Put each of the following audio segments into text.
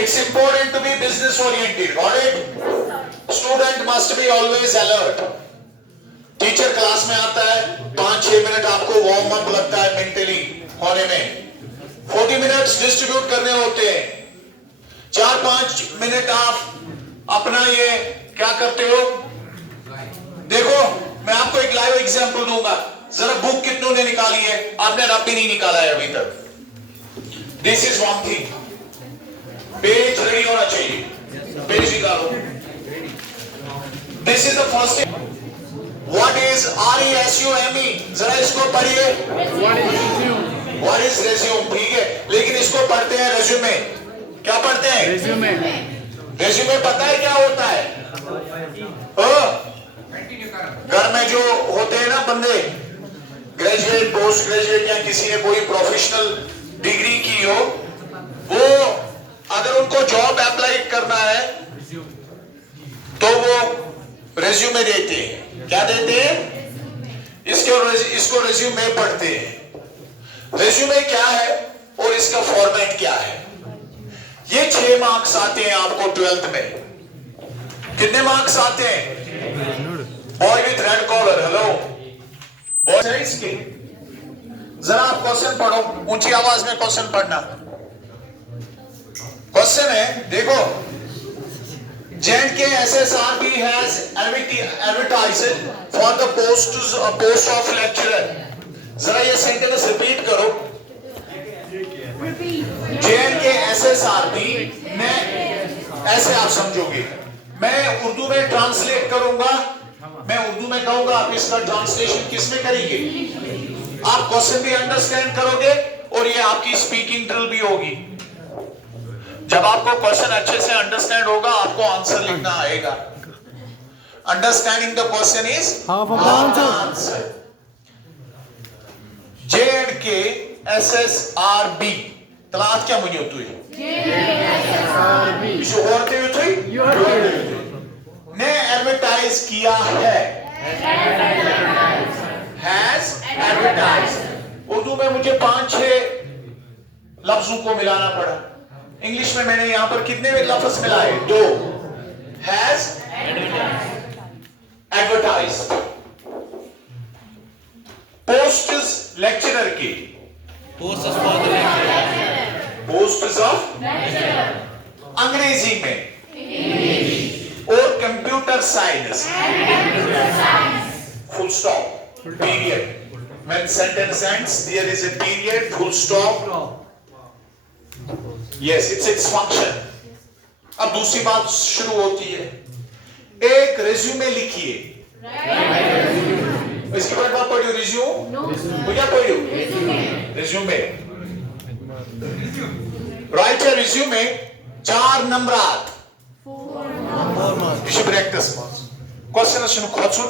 It's important to be business oriented. Got it? Student must be always alert. Teacher class में आता है, 5-6 minute आपको warm up लगता है मेंटली होने में, 40 मिनट्स डिस्ट्रीब्यूट करने होते हैं, 4-5 मिनट आप अपना ये क्या करते हो? देखो मैं आपको एक लाइव एग्जांपल दूंगा, जरा बुक कितनों ने निकाली है? आपने रब भी नहीं निकाला है अभी तक। This is one thing, page ready होना चाहिए, पेज निकालो। This is the first thing. What is RESUME? जरा इसको पढ़िए। What is resume? ठीक है, लेकिन इसको पढ़ते हैं रेज्यूमे। क्या पढ़ते हैं? रेज्यूमे। रेज्यूमे पता है क्या होता है? घर में जो होते हैं ना बंदे, ग्रेजुएट, पोस्ट ग्रेजुएट या किसी ने कोई प्रोफेशनल डिग्री की हो, वो अगर उनको जॉब अप्लाई करना है तो वो रेज्यूमे देते हैं। क्या देते हैं? इसको रेज्यूमे पढ़ते हैं। रेज्यूमे क्या है और इसका फॉर्मेट क्या है? ये 6 मार्क्स आते हैं आपको 12th में। कितने मार्क्स आते हैं? Boy with red collar, hello boy है इसके। जरा आप क्वेश्चन पढ़ो, ऊंची आवाज में क्वेश्चन पढ़ना। क्वेश्चन है, देखो, J&K SSRB has advertised for the post of lecturer. जरा ये सेंटेंस रिपीट करो। J&K SSRB में ऐसे आप समझोगे, मैं उर्दू में ट्रांसलेट करूंगा, मैं उर्दू में कहूंगा, आप इसका ट्रांसलेशन किस में करेंगे? आप क्वेश्चन भी अंडरस्टैंड करोगे और ये आपकी स्पीकिंग ड्रिल भी होगी। जब आपको क्वेश्चन अच्छे से अंडरस्टैंड होगा, आपको आंसर लिखना आएगा। Understanding the question is half of the answer. J&K SSRB तलात क्या मुझे होती है? इशू होते हुए ने एडवर्टाइज किया है, हैज एडवर्टाइज। उर्दू में मुझे 5-6 लफ्जों को मिलाना पड़ा। इंग्लिश में मैंने यहां पर कितने लफ्ज मिलाए? 2। Has advertise. पोस्ट्स लेक्चरर की, पोस्ट्स ऑफ अंग्रेजी में, और computer science, full stop, period. When sentence ends, there is a period, full stop. Yes, it's its function. अब दूसरी बात शुरू होती है। एक रेज्यूमे लिखिए। इसके बाद आप पढ़ियो रिज्यूम, क्या पढ़ियो? Resume. Right a resume, 4 नंबरात। You practice. Question सुनो, खुद सुन।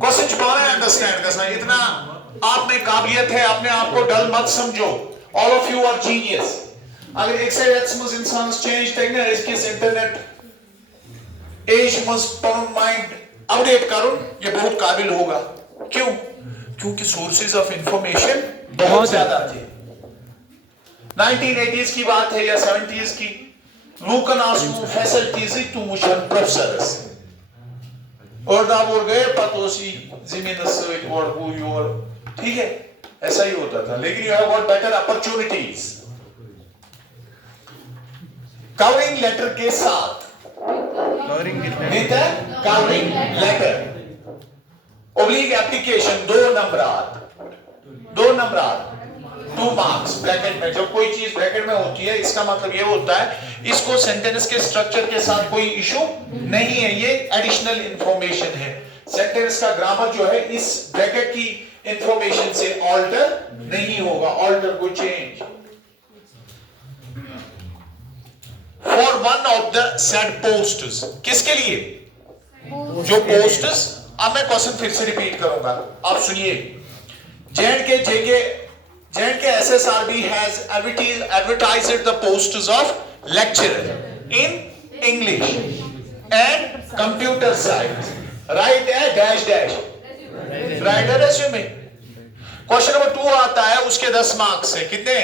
क्वेश्चन छुपाना है, अंडरस्टैंड करना। इतना आप में काबिलियत है, अपने आप को डल मत समझो। All of you are genius. अगर एक से एक्समस इंसान चेंज करना है, इसके इंटरनेट एज मस पर माइंड अपडेट करो, ये बहुत काबिल होगा। क्यों? क्योंकि सोर्सेज ऑफ इंफॉर्मेशन बहुत ज्यादा थे। 1980s की बात है या 70s की। लूकन आसू फैसिलिटीज तू मुशन प्रोफेसर्स और दाबोर गए पतोसी जमीन से और वो, ठीक है, ऐसा ही होता था। लेकिन you have got better opportunities. Covering letter के साथ, कवरिंग लेटर, ओब्लिक एप्लीकेशन, 2 नंबरात, 2 मार्क्स। ब्रैकेट में जब कोई चीज ब्रैकेट में होती है, इसका मतलब ये होता है इसको सेंटेंस के स्ट्रक्चर के साथ कोई इशू नहीं है, ये एडिशनल इंफॉर्मेशन है। सेंटेंस का ग्रामर जो है इस ब्रैकेट की इंफॉर्मेशन से ऑल्टर नहीं होगा। ऑल्टर को change. For one of the said posts, किसके लिए? जो पोस्ट्स, अब मैं क्वेश्चन फिर से रिपीट करूंगा, आप सुनिए। J&K SSRB has advertised the posts of lecturer in English and computer science. Write a dash dash. Write a resume. Question number 2 आता है, उसके 10 मार्क्स है। कितने?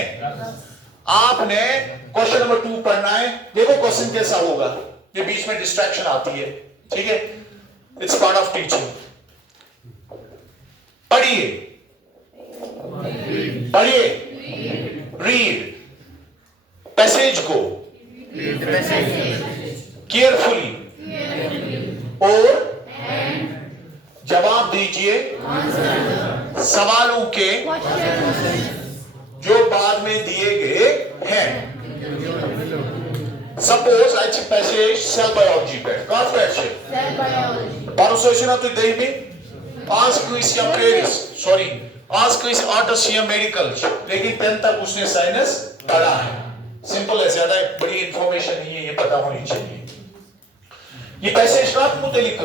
आपने क्वेश्चन नंबर 2 पढ़ना है। देखो क्वेश्चन कैसा होगा, ये बीच में डिस्ट्रैक्शन आती है, ठीक है, इट्स पार्ट ऑफ टीचिंग। पढ़िए पढ़िए, रीड पैसेज को केयरफुली और जवाब दीजिए सवालों के जो बाद में दिए गए हैं। Suppose aici passage cell biology pe. Kāds pēc šeit? Cell biology. Pārusēšanā tu deimi? Ask को इसी अपग्रेड्स, सॉरी, आज को इस आर्ट्स या मेडिकल, लेकिन 10 तक उसने साइंस पढ़ा है। सिंपल है, ज्यादा बड़ी इंफॉर्मेशन नहीं है, ये पता होनी चाहिए। ये पैसेज का मुतलिक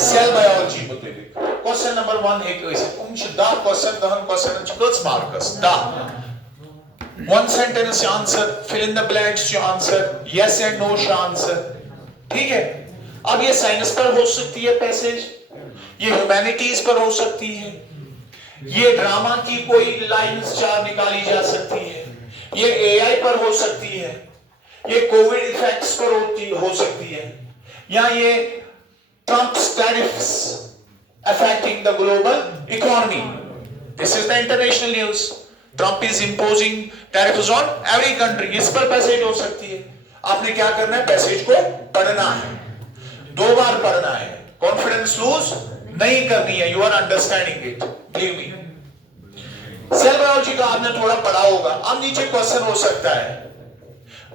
सेल बायोलॉजी मुतलिक क्वेश्चन नंबर 1 है कि इसे दा क्वेश्चन दहन क्वेश्चन कच मार्क्स दा one sentence answer, fill in the blanks जो आंसर, यस एंड नो का आंसर, ठीक है। अब ये साइंस पर हो सकती है पैसेज, ये ह्यूमैनिटीज पर हो सकती है, ये ड्रामा की कोई लाइंस 4 निकाली जा सकती है, ये एआई पर हो सकती है, ये कोविड इफेक्ट्स पर हो सकती है, या ये Trump's tariffs affecting the global economy. This is the international news. Trump is imposing tariffs on every country, इस पर पैसेज हो सकती है। आपने क्या करना है, पैसेज को पढ़ना है, 2 बार पढ़ना है, कॉन्फिडेंस लूज नहीं करनी है। You are understanding it, believe me. Cell biology का आपने थोड़ा पढ़ा होगा। अब नीचे क्वेश्चन हो सकता है,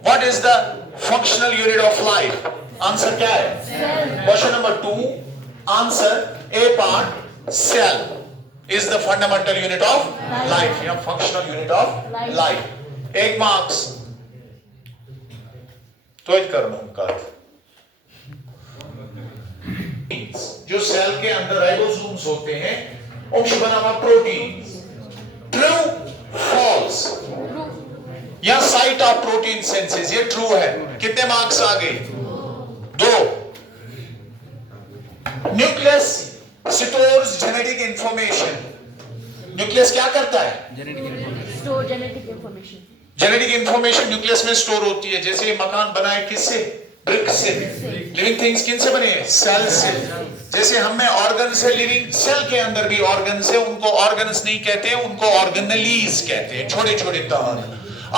what is the functional unit of life? Answer क्या है? Question number 2 answer A part, cell is the fundamental unit of life या functional unit of life। 1 marks तो इत करना उनका। जो सेल के अंदर राइबोसोम्स होते हैं, उनसे बना हुआ प्रोटीन। ट्रू फॉल्स या साइट ऑफ प्रोटीन सेंसेस, ये ट्रू है। कितने मार्क्स आ गए? 2। Nucleus stores genetic information. Nucleus क्या करता है? Store genetic information. Genetic information nucleus में स्टोर होती है। जैसे ये मकान बना है किससे? ब्रिक से। लिविंग थिंग्स किन से बने हैं? सेल से। जैसे हम में ऑर्गन से, लिविंग सेल के अंदर भी ऑर्गन से, उनको ऑर्गन्स नहीं कहते हैं, उनको ऑर्गेनेलीज कहते हैं, छोटे छोटे तह।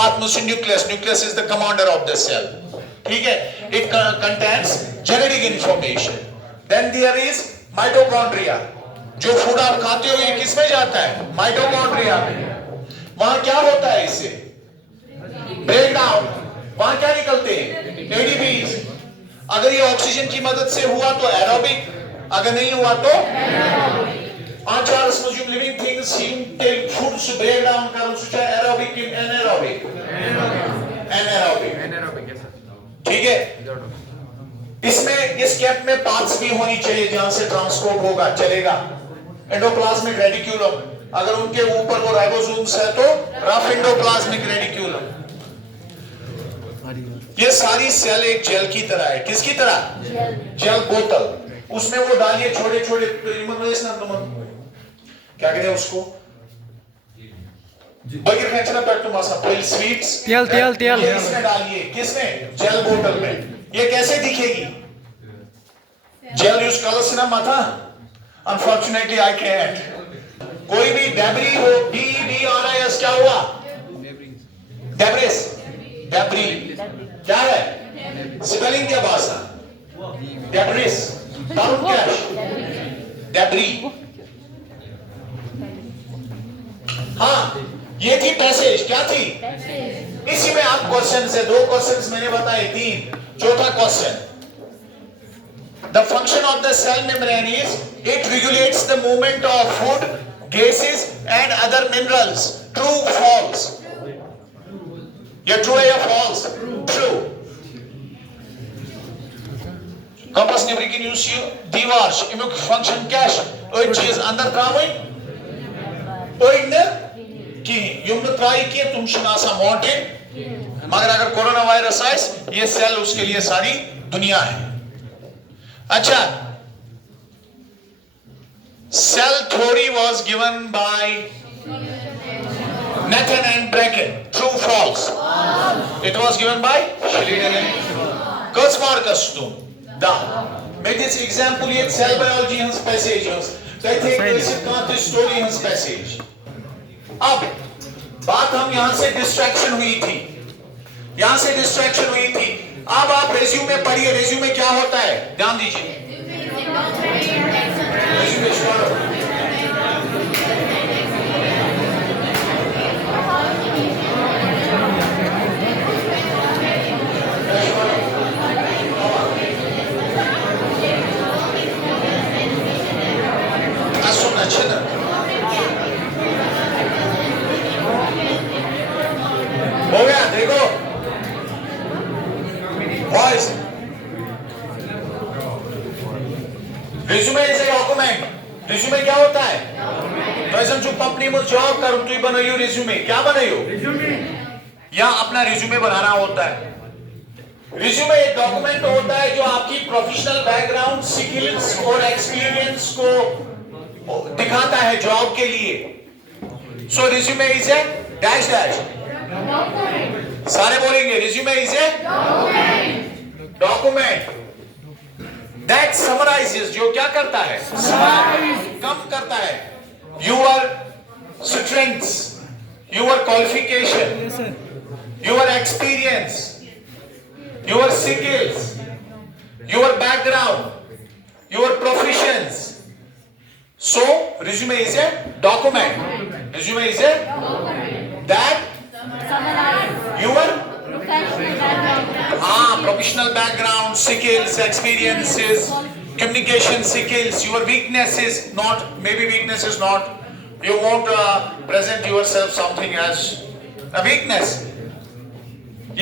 आत्मस nucleus, nucleus is the commander of the cell, ठीक है। It contains genetic information. Then there is mitochondria, जो फूड आप खाते हो ये किसमें जाता है? माइटोकॉन्ड्रिया में। वहां क्या होता है? इससे ब्रेक डाउन, वहां क्या निकलते हैं? एडीपीज। अगर ये ऑक्सीजन की मदद से हुआ तो एरोबिक, अगर नहीं हुआ तो आचार living things take foods break down कर such as aerobic in anaerobic, anaerobic, ठीक है। इसमें इस कैप में पार्ट्स भी होनी चाहिए जहां से ट्रांसपोर्ट होगा, चलेगा। एंडोप्लाज्मिक रेडिक्यूलम, अगर उनके ऊपर वो राइबोसोम्स है तो रफ एंडोप्लाज्मिक रेडिक्यूलम। ये सारी सेल एक जेल की तरह है। किसकी तरह? जेल बोतल। उसमें वो डालिए छोटे छोटे, क्या कहते हैं उसको? बगैर खेचना पैट मासा पेल स्वीट्स, तेल इसमें डालिए। किसमें? जेल बोतल में। ये कैसे दिखेगी? जेल यूज कलर्स ना माथा, अनफॉर्चुनेटली आई कैंट। कोई भी डेब्री हो, DBRIS, क्या हुआ? डेब्रिस, डेब्री क्या है? स्पेलिंग क्या भाषा? डेब्रिस, तारुण कैश, डेब्री। हाँ, ये थी पैसेज। क्या थी? इसी में आप क्वेश्चन से 2 क्वेश्चंस मैंने बताए, 3। चौथा question, the function of the cell membrane is it regulates the movement of food, gases and other minerals. True, false? या true है या false? True. कंपास नेवरी की न्यूज़ दीवार इमुक फंक्शन कैश और चीज अंदर काम हुई और न कि युम्न ट्राई किए तुम शनासा मॉन्टेन, मगर अगर कोरोना वायरस आए, ये सेल उसके लिए सारी दुनिया है। अच्छा, cell theory was given by Nathan and Bracken. True, false? It was given by Schlieren. Kız mı arkasın? Da. Med this example yet cell biology hınız passage hınız. कहते हैं कैसे कहां स्टोरी हंस पैसेज. अब बात हम यहां से डिस्ट्रैक्शन हुई थी. अब आप रेज्यूमे पढ़िए. रेज्यूमे क्या होता है ध्यान दीजिए. रेज्यूमे हो गया. देखो voice. Resume is a document. Resume क्या होता है? तो जो कंपनी में जॉब करूं तू बनाइयो रिज्यूमे. क्या बनाइयो? या अपना रिज्यूमे बनाना होता है. रिज्यूमे एक डॉक्यूमेंट होता है जो आपकी प्रोफेशनल बैकग्राउंड, स्किल्स और एक्सपीरियंस को दिखाता है जॉब के लिए. So resume is a dash dash. सारे बोलेंगे resume is a document that summarises. जो क्या करता है? कम करता है your strengths, your qualification, your experience, your skills, your background, your professions. So resume is a document. Resume is a that your professional background, skills, experiences, communication skills, your weaknesses. Not maybe weaknesses not. You won't present yourself something as a weakness.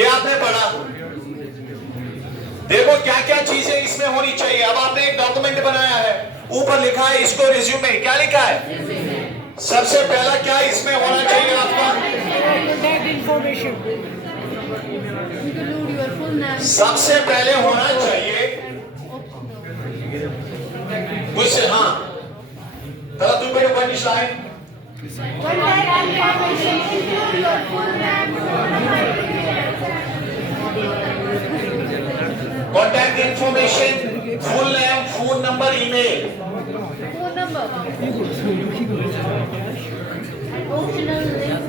ये आपने पढ़ा. देखो क्या क्या चीजें इसमें होनी चाहिए. अब आपने एक डॉक्यूमेंट बनाया है, ऊपर लिखा है इसको रिज्यूमे. क्या लिखा है? सबसे पहला क्या इसमें होना चाहिए आपका? सबसे पहले होना चाहिए कुछ. हाँ तब तुम मेरे punish line. Contact information, full name, phone number, email. Phone number. Optional link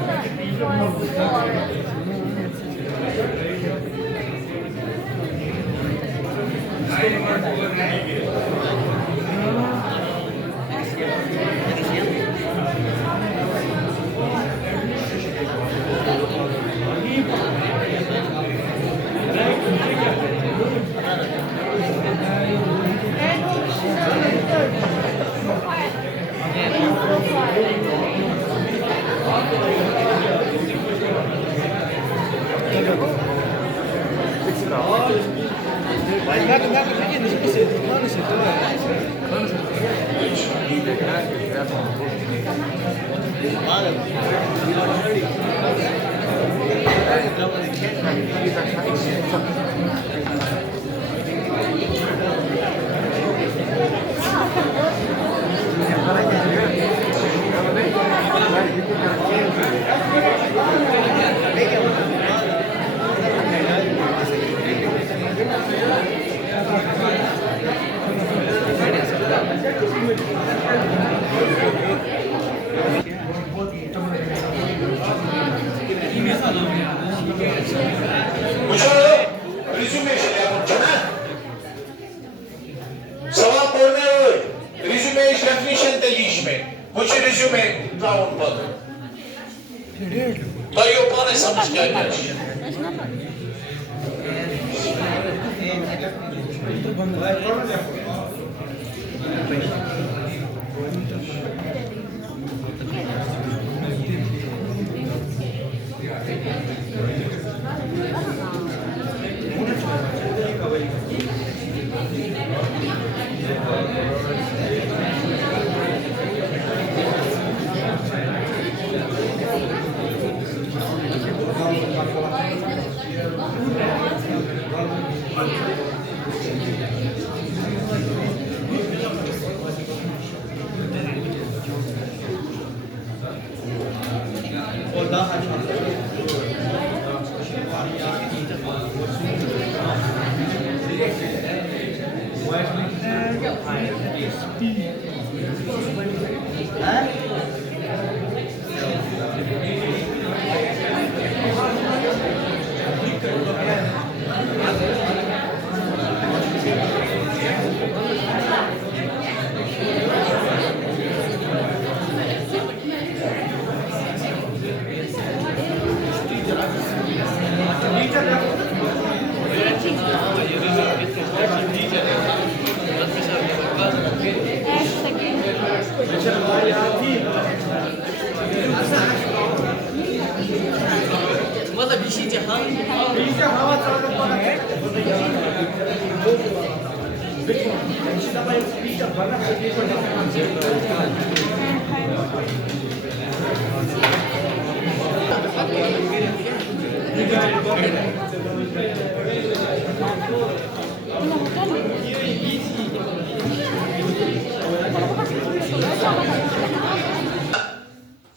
मला भिशीचे हा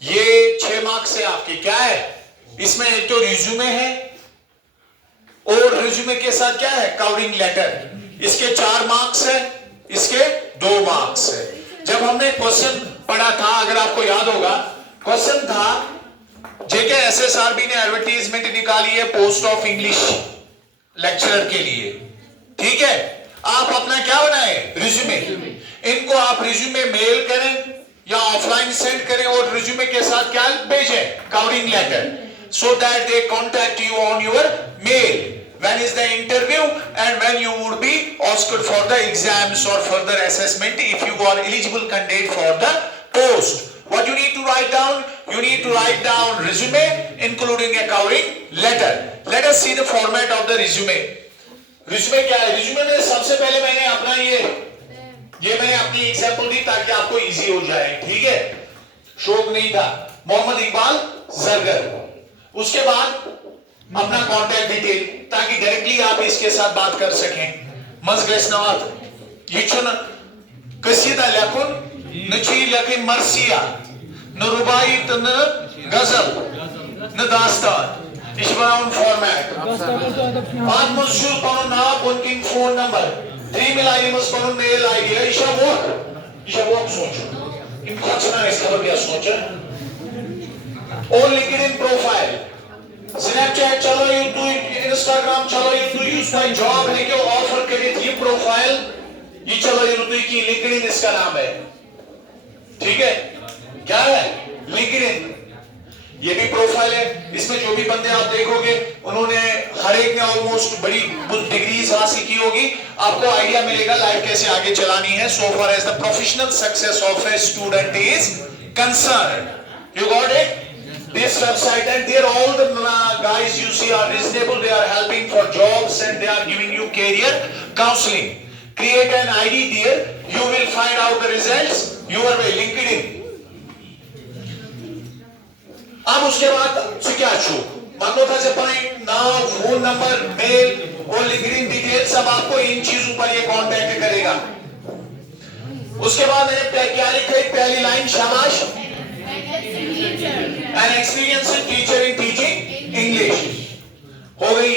ये 6 मार्क्स है आपके। क्या है इसमें? एक तो रिज्यूमे है और रिज्यूमे के साथ क्या है? Covering letter. इसके 4 मार्क्स है, इसके 2 मार्क्स है। जब हमने क्वेश्चन पढ़ा था, अगर आपको याद होगा, क्वेश्चन था जेके एसएसआरबी ने एडवर्टीजमेंट निकाली है पोस्ट ऑफ इंग्लिश लेक्चरर के लिए। ठीक है, आप अपना क्या बनाए? रिज्यूमे। इनको आप रिज्यूमे मेल करें या ऑफलाइन सेंड करें और रिज्यूमे के साथ क्या भेजें? Covering letter, so that they contact you on your mail when is the interview and when you would be asked for the exams or further assessment if you are eligible candidate for the post. What you need to write down? You need to write down resume including a covering letter. Let us see the format of the resume. Resume क्या है? Resume में सबसे पहले मैंने अपना ये मैंने अपनी एग्जांपल दी ताकि आपको इजी हो जाए। ठीक है, शौक नहीं था। मोहम्मद इकबाल जरगर। उसके बाद अपना कॉन्टैक्ट डिटेल ताकि डायरेक्टली आप इसके साथ बात कर सकें। मजगसनवात ये चुन कसीदा लकुन नची लकिन मर्सिया न रुबाई न गजल न दास्तान इस बनाउन फॉर्मेट बात मुझशुल पनुन नाम बुकिंग फोन नंबर 3 मिलाइमस पनुन मेल आईडी इशा वो सोचो इन खचना इस खबर क्या सोचा और लिंक्डइन प्रोफाइल स्नैपचैट चलो यूट्यूब इंस्टाग्राम चलो यूट्यूब यूज माय जॉब है कि ऑफर करे थी प्रोफाइल ये चलो यूट्यूब की लिंक्डइन इसका नाम है। ठीक है, क्या है? लिंक्डइन। ये भी प्रोफाइल है। इसमें जो भी बंदे आप देखोगे उन्होंने हर एक ने ऑलमोस्ट बड़ी डिग्रीज हासिल की होगी। आपको आइडिया मिलेगा लाइफ कैसे आगे चलानी है। So far as the professional success of a student is concerned. You got it? This website and there all the guys you see are reasonable. They are helping for jobs and they are giving you career counseling. Create an ID there. You will find out the results your way. LinkedIn. अब उसके बाद से क्या छू? मानो था से point नाम, फोन नंबर, मेल और LinkedIn डिटेल सब आपको इन चीजों पर ये कांटेक्ट करेगा। उसके बाद मैंने क्या लिखा है? पहली लाइन शाबाश। An experienced teacher in teaching English हो गई।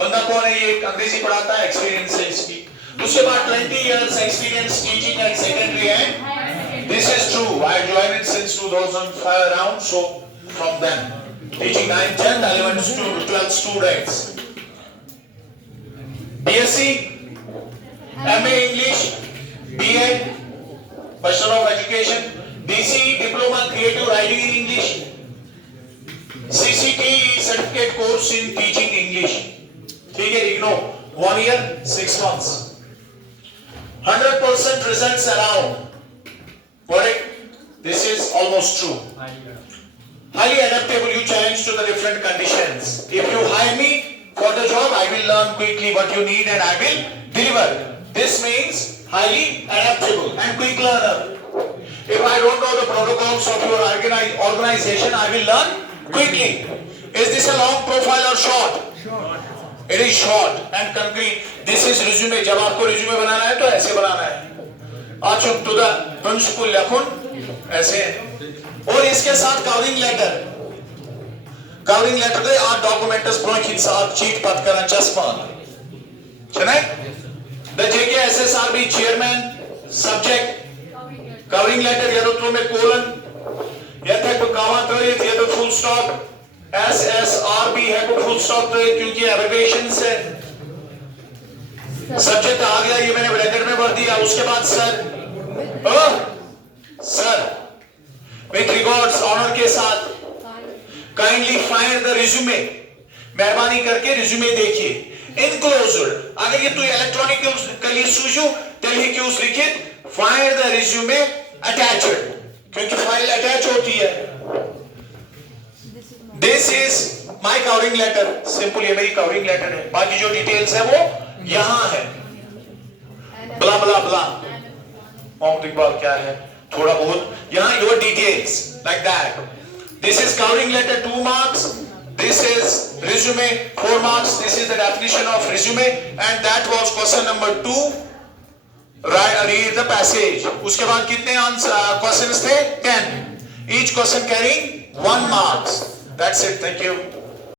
बंदा कौन है? ये अंग्रेजी पढ़ाता है, एक्सपीरियंस है इसकी। उसके बाद 20 years experience teaching at secondary and this is true. I joined it since 2005 around, so from then teaching 9, 10, 11, 12 students. BSc, MA English, BEd, Bachelor of Education, DCE Diploma Creative Writing in English, CCT Certificate Course in Teaching English. ठीक है, ignore 1 year 6 months. 100% results around. Correct? This is almost true. Highly adaptable, you change to the different conditions. If you hire me for the job, I will learn quickly what you need and I will deliver. This means highly adaptable and quick learner. If I don't know the protocols of your organization, I will learn quickly. Is this a long profile or short? Short. It is short and concrete. This is resume. जब आपको resume बनाना है तो ऐसे बनाना है। आज to the principal लखुन ऐसे और इसके साथ covering letter. Covering letter de documentus bronchins cheat patkaran chasman. Chane? The JKSSRB chairman subject covering letter ya to में colon या तक तो कामा तो ये तो full stop SSRB है को full stop तो क्योंकि abbreviation से सब्जेक्ट आ गया ये मैंने ब्रैकेट में भर दिया उसके बाद सर विथ रिकॉर्ड्स ऑनर के साथ काइंडली फाइंड द रिज्यूमे मेहरबानी करके रिज्यूमे देखिए इनक्लोजर अगर ये तू इलेक्ट्रॉनिक के लिए सूझो टेल ही कि उस लिखित फाइंड द रिज्यूमे अटैच्ड क्योंकि फाइल अटैच होती है this is my covering letter simple ये मेरी कवरिंग लेटर है बाकी जो डिटेल्स है वो यहां है ब्ला ब्ला ब्ला मोहम्मद इकबाल क्या है थोड़ा बहुत यहां your details like that this is covering letter 2 marks this is resume 4 marks this is the definition of resume and that was question number 2 read the passage उसके बाद कितने आंसर क्वेश्चंस थे 10 each question carrying 1 marks that's it thank you